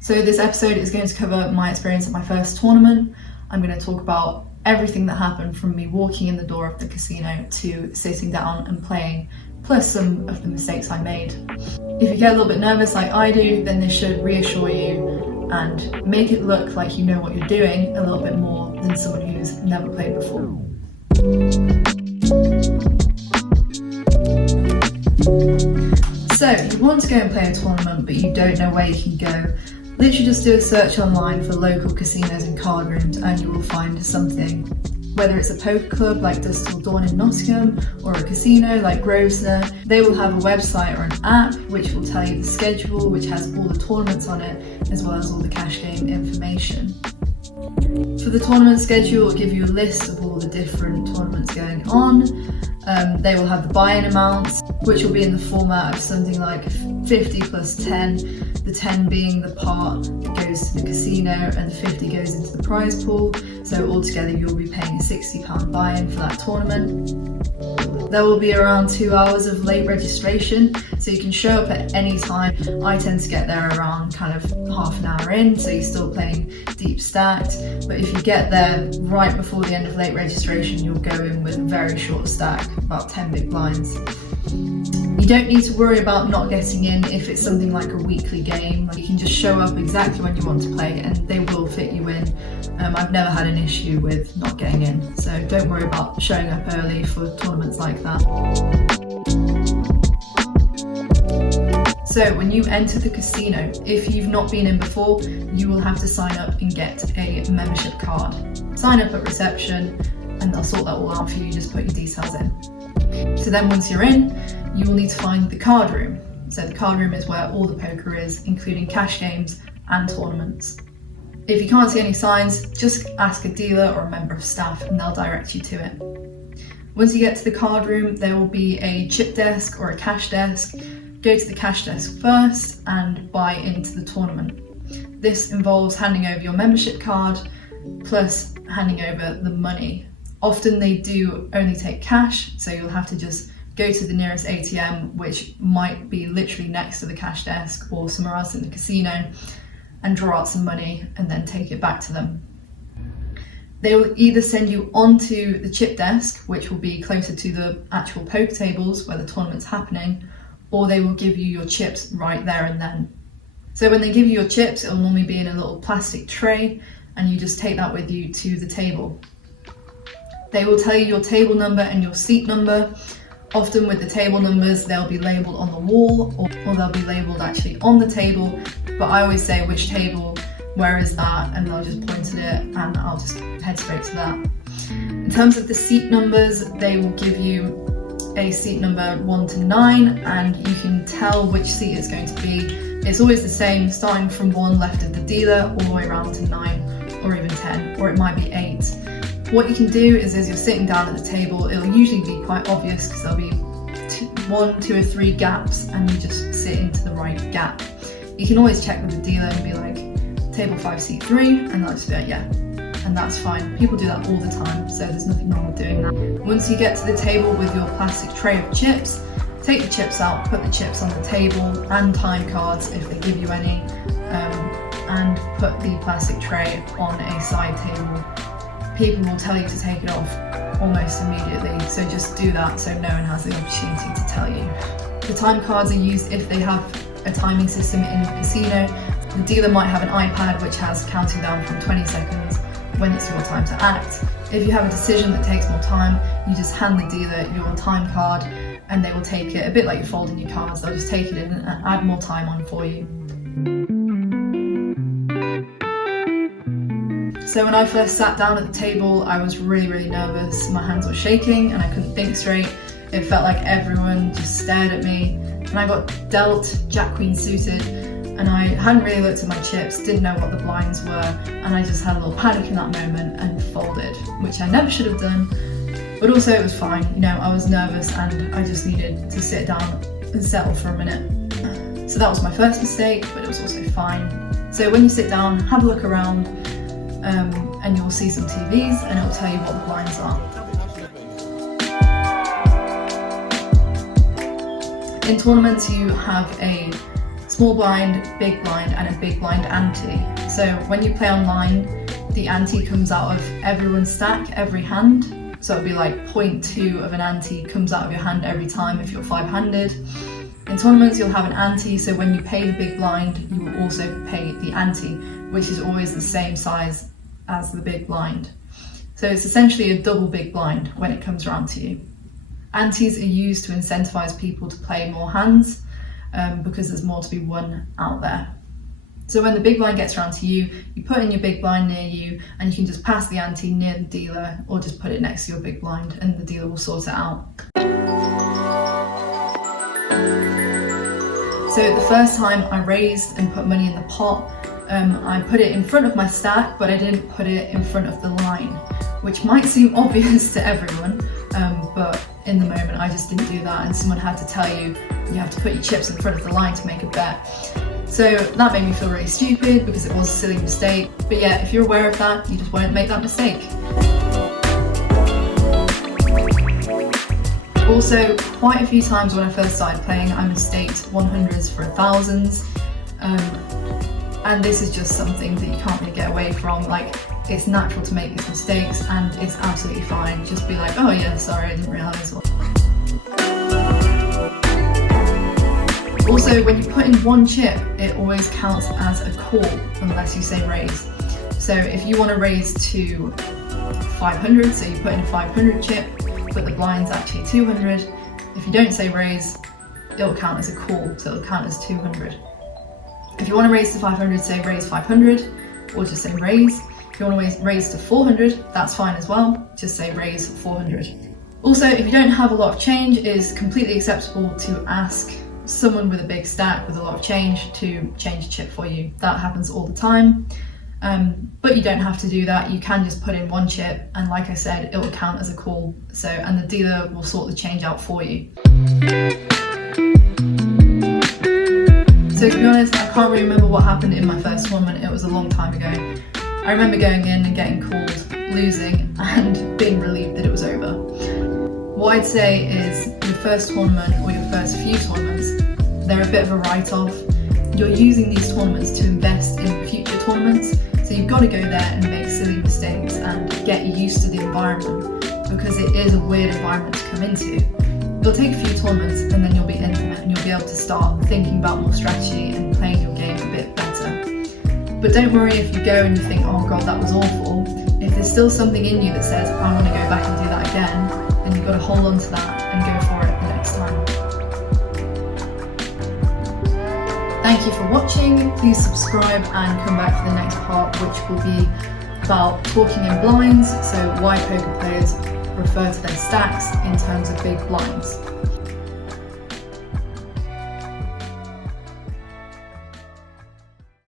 So this episode is going to cover my experience at my first tournament. I'm going to talk about everything that happened from me walking in the door of the casino to sitting down and playing, plus some of the mistakes I made. If you get a little bit nervous like I do, then this should reassure you and make it look like you know what you're doing a little bit more than someone who's never played before. So, you want to go and play a tournament but you don't know where you can go. Literally just do a search online for local casinos and card rooms and you will find something. Whether it's a poker club like Dusk Till Dawn in Nottingham or a casino like Grosvenor, they will have a website or an app which will tell you the schedule, which has all the tournaments on it, as well as all the cash game information. For the tournament schedule, it will give you a list of all the different tournaments going on. They will have the buy-in amounts, which will be in the format of something like 50 plus 10, the 10 being the part that goes to the casino and the 50 goes into the prize pool. So altogether you'll be paying a £60 buy-in for that tournament. There will be around 2 hours of late registration, so you can show up at any time. I tend to get there around kind of half an hour in, so you're still playing deep stacked. But if you get there right before the end of late registration, you'll go in with a very short stack, about 10 big blinds. You don't need to worry about not getting in if it's something like a weekly game. You can just show up exactly when you want to play and they will fit you in. I've never had an issue with not getting in, so don't worry about showing up early for tournaments like that. So when you enter the casino, if you've not been in before, you will have to sign up and get a membership card. Sign up at reception and they'll sort that all out for you, just put your details in. So then once you're in, you will need to find the card room. So the card room is where all the poker is, including cash games and tournaments. If you can't see any signs, just ask a dealer or a member of staff and they'll direct you to it. Once you get to the card room, there will be a chip desk or a cash desk. Go to the cash desk first and buy into the tournament. This involves handing over your membership card plus handing over the money. Often they do only take cash, so you'll have to just go to the nearest ATM, which might be literally next to the cash desk or somewhere else in the casino, and draw out some money and then take it back to them. They will either send you onto the chip desk, which will be closer to the actual poker tables where the tournament's happening, or they will give you your chips right there and then. So when they give you your chips, it'll normally be in a little plastic tray and you just take that with you to the table. They will tell you your table number and your seat number. Often with the table numbers, they'll be labelled on the wall or they'll be labelled actually on the table. But I always say which table, where is that, and they'll just point at it and I'll just head straight to that. In terms of the seat numbers, they will give you a seat number 1 to 9 and you can tell which seat it's going to be. It's always the same, starting from 1 left of the dealer all the way around to 9 or even 10, or it might be 8. What you can do is as you're sitting down at the table, it'll usually be quite obvious because there'll be 1, 2 or 3 gaps and you just sit into the right gap. You can always check with the dealer and be like, table 5, seat 3, and they'll just be like, yeah, and that's fine. People do that all the time, so there's nothing wrong with doing that. Once you get to the table with your plastic tray of chips, take the chips out, put the chips on the table and time cards if they give you any, and put the plastic tray on a side table. People will tell you to take it off almost immediately, so just do that so no one has the opportunity to tell you. The time cards are used if they have a timing system in the casino. The dealer might have an iPad which has counting down from 20 seconds when it's your time to act. If you have a decision that takes more time, you just hand the dealer your time card and they will take it, a bit like you're folding your cards, they'll just take it in and add more time on for you. So when I first sat down at the table, I was really nervous. My hands were shaking and I couldn't think straight. It felt like everyone just stared at me. And I got dealt Jack Queen suited and I hadn't really looked at my chips, didn't know what the blinds were, and I just had a little panic in that moment and folded, which I never should have done. But also it was fine, you know, I was nervous and I just needed to sit down and settle for a minute. So that was my first mistake, but it was also fine. So when you sit down, have a look around, and you'll see some TVs and it'll tell you what the blinds are. In tournaments you have a small blind, big blind, and a big blind ante. So when you play online, the ante comes out of everyone's stack every hand. So it'll be like 0.2 of an ante comes out of your hand every time if you're five-handed. In tournaments, you'll have an ante, so when you pay the big blind, you will also pay the ante, which is always the same size as the big blind. So it's essentially a double big blind when it comes around to you. Antes are used to incentivize people to play more hands because there's more to be won out there. So when the big blind gets around to you, you put in your big blind near you, and you can just pass the ante near the dealer, or just put it next to your big blind and the dealer will sort it out. So the first time I raised and put money in the pot, I put it in front of my stack, but I didn't put it in front of the line, which might seem obvious to everyone, but in the moment I just didn't do that, and someone had to tell you, you have to put your chips in front of the line to make a bet. So that made me feel really stupid because it was a silly mistake. But yeah, if you're aware of that, you just won't make that mistake. Also, quite a few times when I first started playing, I mistaked 100s for 1000s. And this is just something that you can't really get away from. Like, it's natural to make these mistakes and it's absolutely fine. Just be like, oh yeah, sorry, I didn't realise. Also, when you put in one chip, it always counts as a call unless you say raise. So if you want to raise to 500, so you put in a 500 chip, but the blind's actually 200, if you don't say raise, it'll count as a call, so it'll count as 200. If you want to raise to 500, say raise 500, or just say raise. If you want to raise to 400, that's fine as well, just say raise 400. Also, if you don't have a lot of change, it is completely acceptable to ask someone with a big stack with a lot of change to change a chip for you. That happens all the time, but you don't have to do that. You can just put in one chip, and like I said, it will count as a call, so, and the dealer will sort the change out for you. So to be honest, I can't really remember what happened in my first tournament. It was a long time ago. I remember going in and getting called, losing, and being relieved that it was over. What I'd say is your first tournament or your first few tournaments, they're a bit of a write-off. You're using these tournaments to invest in future tournaments, so you've got to go there and make silly mistakes and get used to the environment, because it is a weird environment to come into. It'll take a few tournaments and then you'll be in it and you'll be able to start thinking about more strategy and playing your game a bit better. But don't worry if you go and you think, oh god, that was awful. If there's still something in you that says, I want to go back and do that again, then you've got to hold on to that and go for it the next time. Thank you for watching. Please subscribe and come back for the next part, which will be about talking in blinds, so why poker players refer to their stacks in terms of big blinds.